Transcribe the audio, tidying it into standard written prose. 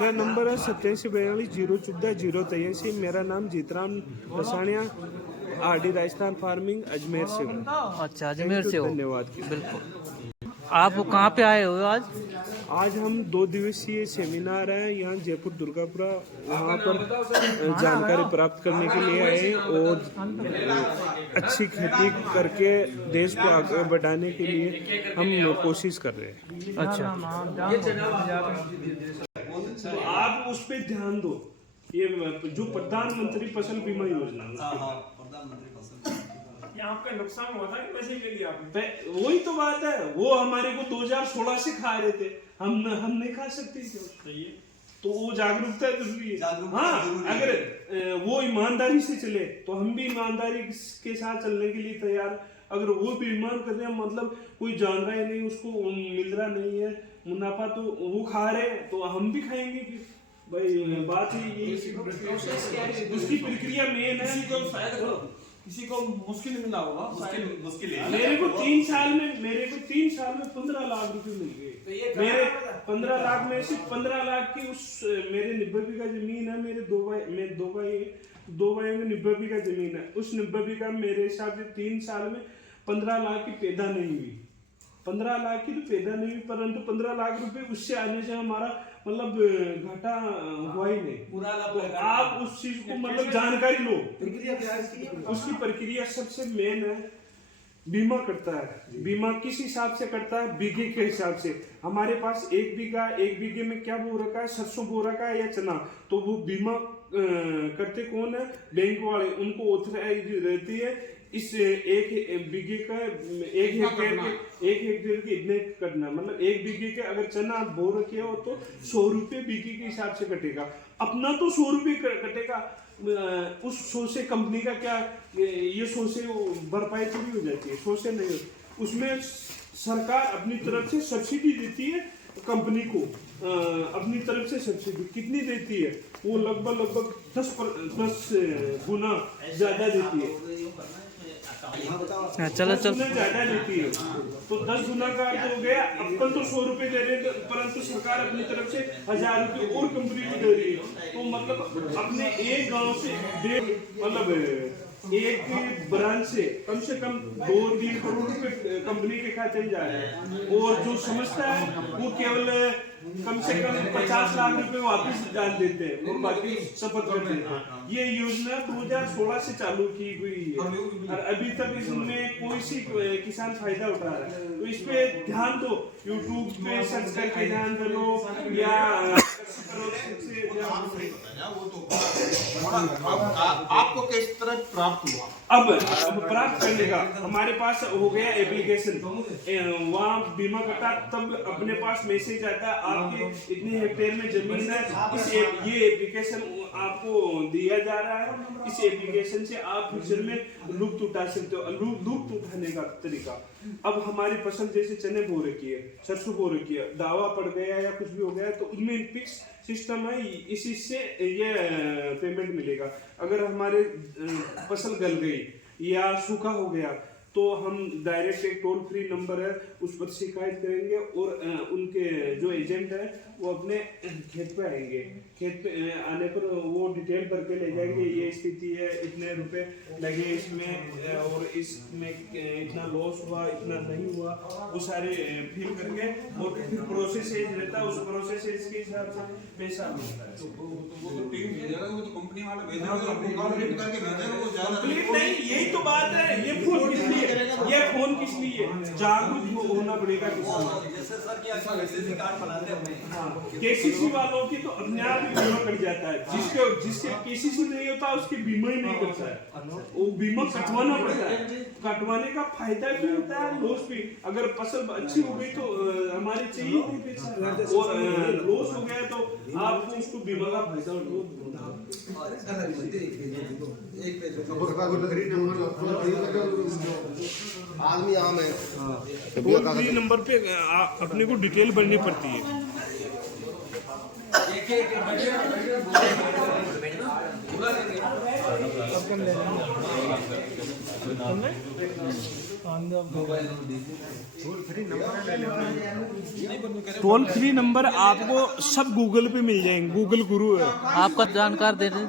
मेरा नंबर है 8742 मेरा नाम जीतराम रसानिया, आरडी राजस्थान फार्मिंग, अजमेर से हूँ। अच्छा, अजमेर से हो। धन्यवाद। बिल्कुल। आप कहाँ पे आए हो आज? आज हम 2 दिवसीय सेमिनार है यहाँ जयपुर दुर्गापुरा, वहाँ पर जानकारी प्राप्त करने के लिए आए और अच्छी खेती करके देश को आगे बढ़ाने के लिए हम कोशिश कर रहे हैं। अच्छा, तो आप उस पे ध्यान दो, ये जो प्रधानमंत्री फसल बीमा योजना, आपका नुकसान हुआ था कि वैसे ही ले लिया आपने? वही तो बात है, वो हमारे को 2016 से खा रहे थे, हम नहीं खा सकते क्यों? तो वो जागरूकता जरूरी है। हाँ, अगर वो ईमानदारी से चले तो हम भी ईमानदारी के साथ चलने के लिए तैयार। अगर वो बेईमान कर रहे हैं, मतलब कोई जान रहा है नहीं, उसको मिल रहा नहीं है मुनाफा, तो वो खा रहे हैं तो हम भी खाएंगे फिर। भाई बात ही उसकी प्रक्रिया मेन है। किसी को मुश्किल मिला होगा, मुश्किल है। मेरे को 3 साल में 15 लाख रुपए मिल गए। मेरे 15 लाख में से 15 लाख की उस मेरे 90 बीघा जमीन है, मेरे दो भाई में 90 बीघा जमीन है। उस 90 बीघा मेरे हिसाब से 3 साल में 15 लाख की पैदा नहीं हुई। 15 लाख की तो पैदा नहीं हुई, परंतु 15 लाख रुपए उससे आने से हमारा मतलब घाटा हुआ ही नहीं। तो आप उस चीज को मतलब जानकारी लो, उसकी प्रक्रिया सबसे मेन है। बीमा करता है, बीमा किस हिसाब से करता है? बीघे के हिसाब से। हमारे पास 1 बीघे में क्या बो रखा है, सरसों बो रखा है या चना, तो वो बीमा करते कौन है? बैंक वाले, उनको ऑथराइज रहती है इस 1 बीघे का 1 हेक्टेयर के इतने कटना, मतलब 1 बीघे के अगर चना बो रखे हो तो 100 रुपये बीघे के हिसाब से कटेगा। अपना तो 100 रुपये कटेगा, उस 100 से कंपनी का क्या, ये 100 से भरपाई पूरी हो जाती है? 100 से नहीं, उसमें सरकार अपनी तरफ से सब्सिडी देती है कंपनी को। अपनी तरफ से सब्सिडी कितनी देती है? वो लगभग 10 गुना ज्यादा देती है। चलो ज्यादा देती है, तो 10 गुना का अर्थ हो गया। अपन तो 100 रुपए दे रहे हैं, परंतु सरकार अपनी तरफ से 1000 रुपए और कंपनी को दे रही है। तो मतलब अपने एक गांव से मतलब एक ब्रांच से कम 2-3 करोड़ रुपए कंपनी के खाते में जा रहे हैं, और जो समझता है वो केवल कम से कम 50 लाख रुपए वापस डाल देते हैं और बाकी शपथ कर देते हैं। ये योजना 2016 से चालू की हुई है और अभी तक इसमें कोई सी किसान फायदा उठा रहा है। तो इस पे ध्यान दो, यूट्यूब पे सर्च करके ध्यान दो या आपको किस तरह प्राप्त हुआ? अब प्राप्त करने का हमारे पास हो गया एप्लीकेशन, वहाँ बीमा करता, तब अपने पास मैसेज आता है आपके इतने हेक्टेयर में जमीन है, ये एप्लीकेशन आपको दिया जा रहा है। इस एप्लीकेशन से आप फ्यूचर में लुप्त उठा सकते हो। लुप्त उठाने का तरीका, अब हमारी फसल जैसे चने बो रखी है, सरसों बो रखी है, दावा पड़ गया या कुछ भी हो गया, तो उनमें फिक्स सिस्टम है, इसी से ये पेमेंट मिलेगा। अगर हमारे फसल गल गई या सूखा हो गया तो हम डायरेक्ट एक टोल फ्री नंबर है उस पर शिकायत करेंगे और उनके जो एजेंट है वो अपने खेत पे आएंगे। खेत पे आने पर वो डिटेल भर के ले जाएंगे, ये स्थिति है, इतने रुपए लगे इसमें और इसमें इतना लॉस हुआ, इतना नहीं हुआ, वो सारे फिल करके और फिर प्रोसेस रहता है, उस प्रोसेस के हिसाब से पैसा मिलता है। नहीं, यही तो बात है। ये फोन किस लिए जागरूक होना पड़ेगा किसान। केसीसी वालों की तो अपने आप ही बीमा कट जाता है, जिसके केसीसी नहीं होता उसकी बीमा ही नहीं करता है, वो बीमा कटवाना पड़ता है। कटवाने का फायदा भी होता है, लॉस भी। अगर फसल अच्छी हो गई तो हमारे चाहिए नहीं पैसा, और लॉस हो गया तो आपको उसको बीमा का फायदा आदमी आम है। टोल फ्री नंबर पे अपने को डिटेल भरनी पड़ती है। टोल फ्री नंबर आपको सब गूगल पे मिल जाएंगे, गूगल गुरु है। आपका जानकार दे रहे